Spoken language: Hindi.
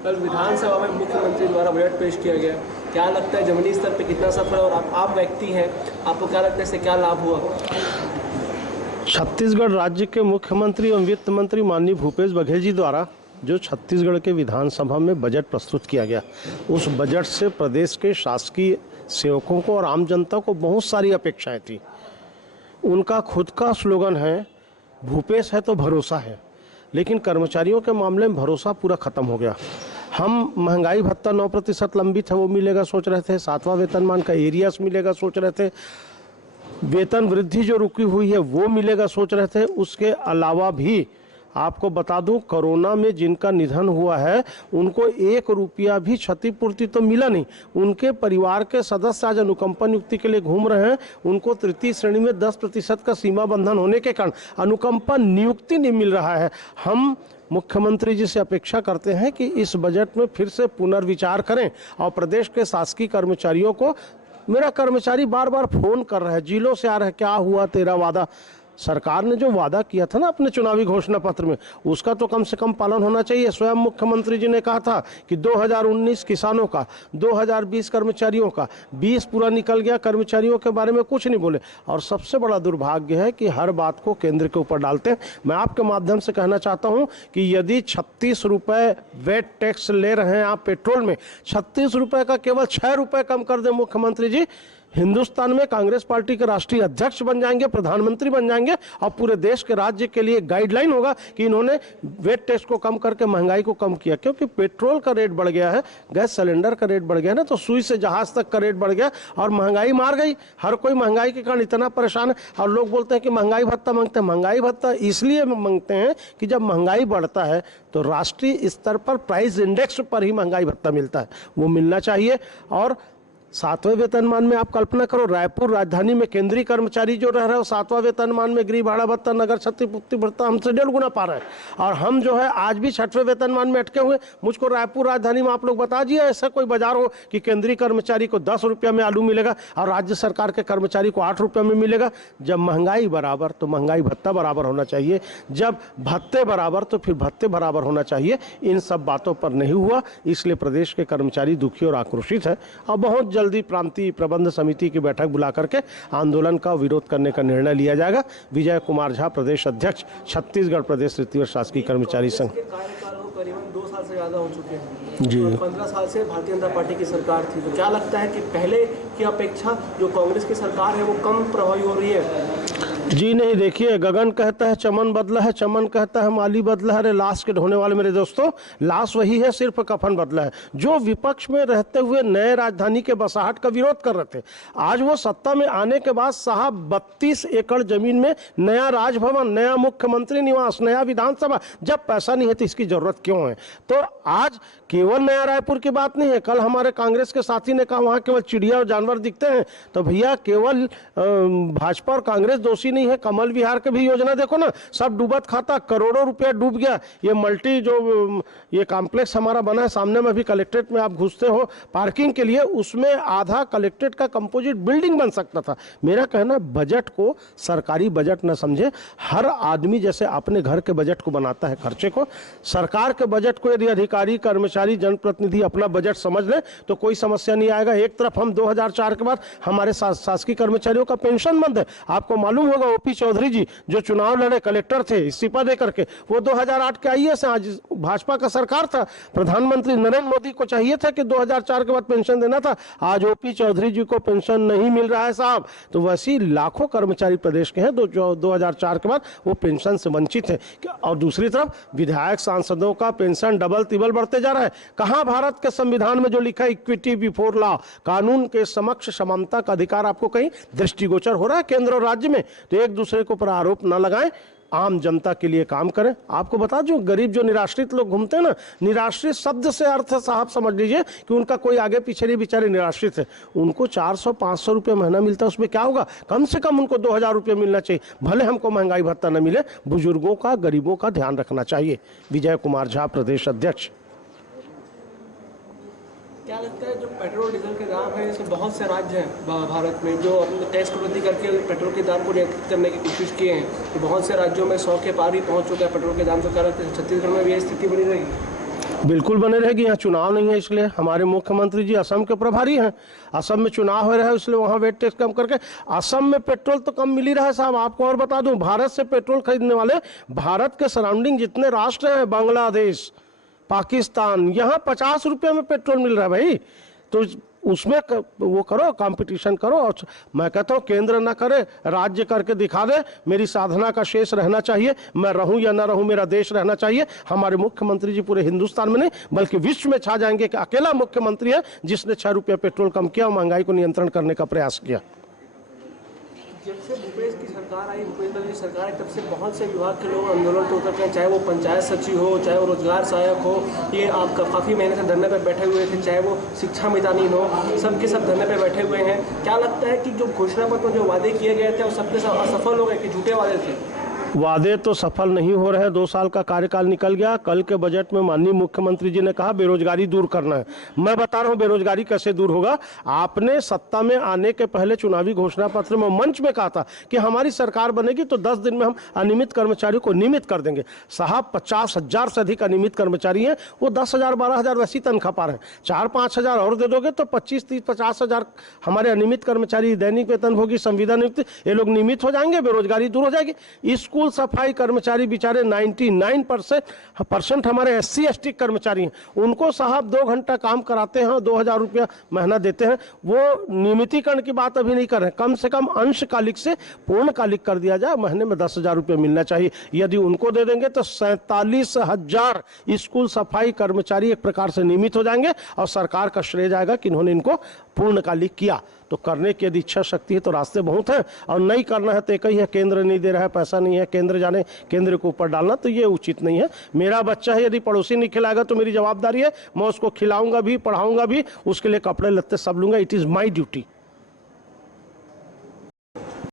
कल विधानसभा में मुख्यमंत्री द्वारा बजट पेश किया गया, क्या लगता है जमीनी स्तर पे कितना सफल है, और आप व्यक्ति हैं, आपको क्या लगता है इससे क्या लाभ हुआ? छत्तीसगढ़ राज्य के मुख्यमंत्री एवं वित्त मंत्री माननीय भूपेश बघेल जी द्वारा जो छत्तीसगढ़ के विधानसभा में बजट प्रस्तुत किया गया, उस बजट से प्रदेश के शासकीय सेवकों को और आम जनता को बहुत सारी अपेक्षाएं थी। उनका खुद का स्लोगन है, भूपेश है तो भरोसा है, लेकिन कर्मचारियों के मामले में भरोसा पूरा खत्म हो गया। हम महंगाई भत्ता 9% लंबित है वो मिलेगा सोच रहे थे, 7वां वेतनमान का एरियर्स मिलेगा सोच रहे थे, वेतन वृद्धि जो रुकी हुई है वो मिलेगा सोच रहे थे। उसके अलावा भी आपको बता दूं, कोरोना में जिनका निधन हुआ है उनको 1 रुपया भी क्षतिपूर्ति तो मिला नहीं। उनके परिवार के सदस्य आज अनुकंपा नियुक्ति के लिए घूम रहे हैं। उनको तृतीय श्रेणी में 10% का सीमा बंधन होने के कारण अनुकंपा नियुक्ति नहीं मिल रहा है। हम मुख्यमंत्री जी से अपेक्षा करते हैं कि इस बजट में फिर से पुनर्विचार करें और प्रदेश के शासकीय कर्मचारियों को, मेरा कर्मचारी बार बार फोन कर रहा है, जिलों से आ रहा है, क्या हुआ तेरा वादा? सरकार ने जो वादा किया था ना अपने चुनावी घोषणा पत्र में, उसका तो कम से कम पालन होना चाहिए। स्वयं मुख्यमंत्री जी ने कहा था कि 2019 किसानों का, 2020 कर्मचारियों का, 20 पूरा निकल गया, कर्मचारियों के बारे में कुछ नहीं बोले। और सबसे बड़ा दुर्भाग्य है कि हर बात को केंद्र के ऊपर डालते हैं। मैं आपके माध्यम से कहना चाहता हूं कि यदि 36 रुपये वेट टैक्स ले रहे हैं आप पेट्रोल में, 36 रुपये का केवल 6 रुपये कम कर दें मुख्यमंत्री जी, हिंदुस्तान में कांग्रेस पार्टी के राष्ट्रीय अध्यक्ष बन जाएंगे, प्रधानमंत्री बन जाएंगे और पूरे देश के राज्य के लिए गाइडलाइन होगा कि इन्होंने वेट टैक्स को कम करके महंगाई को कम किया। क्योंकि पेट्रोल का रेट बढ़ गया है, गैस सिलेंडर का रेट बढ़ गया ना, तो सुई से जहाज तक का रेट बढ़ गया और महंगाई मार गई। हर कोई महंगाई के कारण इतना परेशान है और लोग बोलते हैं कि महंगाई भत्ता मांगते हैं। महंगाई भत्ता इसलिए मांगते हैं कि जब महंगाई बढ़ता है तो राष्ट्रीय स्तर पर प्राइस इंडेक्स पर ही महंगाई भत्ता मिलता है, वो मिलना चाहिए। और 7वें वेतनमान में आप कल्पना करो, रायपुर राजधानी में केंद्रीय कर्मचारी जो रह रहे हो 7वां वेतनमान में गृह भाड़ा भत्ता, नगर क्षतिपूर्ति भत्ता हमसे 1.5 गुना पा रहे हैं। और हम जो है आज भी 6वें वेतनमान में अटके हुए। मुझको रायपुर राजधानी में आप लोग बता दिए ऐसा कोई बाजार हो कि केंद्रीय कर्मचारी को 10 रुपया में आलू मिलेगा और राज्य सरकार के कर्मचारी को 8 रुपये में मिलेगा। जब महंगाई बराबर तो महंगाई भत्ता बराबर होना चाहिए, जब भत्ते बराबर तो फिर भत्ते बराबर होना चाहिए। इन सब बातों पर नहीं हुआ, इसलिए प्रदेश के कर्मचारी दुखी और आक्रोशित है और बहुत जल्दी प्रांतीय प्रबंध समिति की बैठक बुला करके आंदोलन का विरोध करने का निर्णय लिया जाएगा। विजय कुमार झा, प्रदेश अध्यक्ष, छत्तीसगढ़ प्रदेश तृतीय शासकीय कर्मचारी संघ। कार्यकाल को करीबन 2 साल से ज़्यादा हो चुके हैं जी। 15 साल से भारतीय जनता पार्टी की सरकार थी, तो क्या लगता है कि पहले की अपेक्षा जो कांग्रेस की सरकार है वो कम प्रभावी हो रही है? जी नहीं, देखिए, गगन कहता है चमन बदला है, चमन कहता है माली बदला है। अरे लाश के ढोने वाले मेरे दोस्तों, लाश वही है, सिर्फ कफन बदला है। जो विपक्ष में रहते हुए नए राजधानी के बसाहट का विरोध कर रहे थे, आज वो सत्ता में आने के बाद साहब 32 एकड़ जमीन में नया राजभवन, नया मुख्यमंत्री निवास, नया विधानसभा। जब पैसा नहीं है तो इसकी जरूरत क्यों है? तो आज केवल नया रायपुर की बात नहीं है। कल हमारे कांग्रेस के साथी ने कहा वहां केवल चिड़िया और जानवर दिखते हैं, तो भैया केवल भाजपा और कांग्रेस दोषी नहीं है। कमल विहार के भी योजना देखो ना, सब डूबत खाता, करोड़ों रुपया डूब गया। ये मल्टी जो ये कॉम्प्लेक्स हमारा बना है सामने में, भी कलेक्ट्रेट में आप घुसते हो पार्किंग के लिए, उसमें आधा कलेक्ट्रेट का कंपोजिट बिल्डिंग बन सकता था। मेरा कहना, बजट को सरकारी बजट न समझे। हर आदमी जैसे अपने घर के बजट को बनाता है खर्चे को, सरकार के बजट को यदि अधिकारी, कर्मचारी, जनप्रतिनिधि अपना बजट समझ लें तो कोई समस्या नहीं आएगा। एक तरफ हम 2004 के बाद हमारे शासकीय कर्मचारियों का पेंशन बंद है। आपको मालूम होगा ओपी चौधरी जी जो चुनाव लड़े, कलेक्टर थे, इस्तीफा दे करके, वो 2008 के आईएएस हैं। आज भाजपा का सरकार था, प्रधानमंत्री नरेंद्र मोदी को चाहिए था कि 2004 के बाद पेंशन देना था। आज ओपी चौधरी जी को पेंशन नहीं मिल रहा है साहब। तो वैसे लाखों कर्मचारी प्रदेश के हैं 2004 के बाद वो पेंशन से वंचित है। और दूसरी तरफ विधायक सांसदों का पेंशन डबल तिबल बढ़ते जा रहा है। कहां भारत के संविधान में जो लिखा है इक्विटी बिफोर लॉ, कानून के समक्ष समानता का अधिकार आपको कहीं दृष्टिगोचर हो रहा है केंद्र और राज्य में? तो एक दूसरे के ऊपर आरोप न लगाएं, आम जनता के लिए काम करें। आपको बता दूं, गरीब जो निराश्रित लोग घूमते हैं ना, निराश्रित शब्द से अर्थ साहब समझ लीजिए कि उनका कोई आगे पीछे नहीं, बेचारे निराश्रित है। उनको 400-500 रुपये महीना मिलता है, उसमें क्या होगा? कम से कम उनको 2000 रुपये मिलना चाहिए। भले हमको महंगाई भत्ता न मिले, बुजुर्गों का, गरीबों का ध्यान रखना चाहिए। विजय कुमार झा, प्रदेश अध्यक्ष। क्या लगता है जो पेट्रोल डीजल के दाम है, इसमें बहुत से राज्य हैं भारत में जो अपने टैक्स कटौती करके पेट्रोल के दाम को नियंत्रित करने की कोशिश किए हैं, तो बहुत से राज्यों में 100 के पार ही पहुंच चुका है पेट्रोल के दाम। तो क्या लगता है छत्तीसगढ़ में भी यह स्थिति बनी रहेगी? बिल्कुल बने रहेगी। यहाँ चुनाव नहीं है इसलिए। हमारे मुख्यमंत्री जी असम के प्रभारी हैं, असम में चुनाव हो रहा है इसलिए वहाँ वेट टैक्स कम करके असम में पेट्रोल तो कम मिल ही रहा है साहब। आपको और बता दूं, भारत से पेट्रोल खरीदने वाले भारत के सराउंडिंग जितने राष्ट्र हैं, बांग्लादेश, पाकिस्तान, यहाँ 50 रुपये में पेट्रोल मिल रहा है भाई। तो उसमें वो करो, कंपटीशन करो। और मैं कहता हूँ केंद्र ना करे, राज्य करके दिखा दे। मेरी साधना का शेष रहना चाहिए, मैं रहूं या ना रहूं, मेरा देश रहना चाहिए। हमारे मुख्यमंत्री जी पूरे हिंदुस्तान में नहीं बल्कि विश्व में छा जाएंगे कि अकेला मुख्यमंत्री है जिसने 6 रुपये पेट्रोल कम किया और महंगाई को नियंत्रण करने का प्रयास किया। जब से भूपेश की सरकार आई, भूपेश बघेल की सरकार आई, तब से बहुत से विभाग के लोग आंदोलन पे उतर गए, चाहे वो पंचायत सचिव हो, चाहे वो रोजगार सहायक हो, ये आपका काफ़ी महीने से धरने पे बैठे हुए थे, चाहे वो शिक्षा मितानीन हो, सबके सब धरने पे बैठे हुए हैं। क्या लगता है कि जो घोषणा पत्र में जो वादे किए गए थे वो सबके सब असफल हो गए कि झूठे वादे थे? वादे तो सफल नहीं हो रहे। 2 साल का कार्यकाल निकल गया। कल के बजट में माननीय मुख्यमंत्री जी ने कहा बेरोजगारी दूर करना है। मैं बता रहा हूं बेरोजगारी कैसे दूर होगा। आपने सत्ता में आने के पहले चुनावी घोषणा पत्र में मंच में कहा था कि हमारी सरकार बनेगी तो 10 दिन में हम अनियमित कर्मचारियों को नियमित कर देंगे। साहब 50,000 से अधिक अनियमित कर्मचारी हैं, वो 10,000 12,000 वैसी तनख्वाह पा रहे हैं। 4-5 हज़ार और दे दोगे तो 25, 30, 50 हज़ार हमारे अनियमित कर्मचारी, दैनिक वेतनभोगी, संविदा नियुक्त, ये लोग नियमित हो जाएंगे, बेरोजगारी दूर हो जाएगी। स्कूल सफाई कर्मचारी बेचारे 99% हमारे SC ST कर्मचारी हैं, उनको साहब 2 घंटा काम कराते हैं, 2,000 रुपया महीना देते हैं। वो नियमितीकरण की बात अभी नहीं कर रहे हैं, कम से कम अंशकालिक से पूर्णकालिक कर दिया जाए, महीने में 10,000 रुपये मिलना चाहिए। यदि उनको दे देंगे तो 47,000 स्कूल सफाई कर्मचारी एक प्रकार से नियमित हो जाएंगे और सरकार का श्रेय जाएगा कि इन्होंने इनको पूर्णकालिक किया। तो करने की यदि इच्छा शक्ति है तो रास्ते बहुत हैं, और नहीं करना है तो एक ही है, केंद्र नहीं दे रहा है, पैसा नहीं है, केंद्र जाने, केंद्र के ऊपर डालना, तो ये उचित नहीं है। मेरा बच्चा है, यदि पड़ोसी नहीं खिलाएगा तो मेरी जवाबदारी है, मैं उसको खिलाऊंगा भी, पढ़ाऊंगा भी, उसके लिए कपड़े लत्ते सब लूंगा। It is my duty.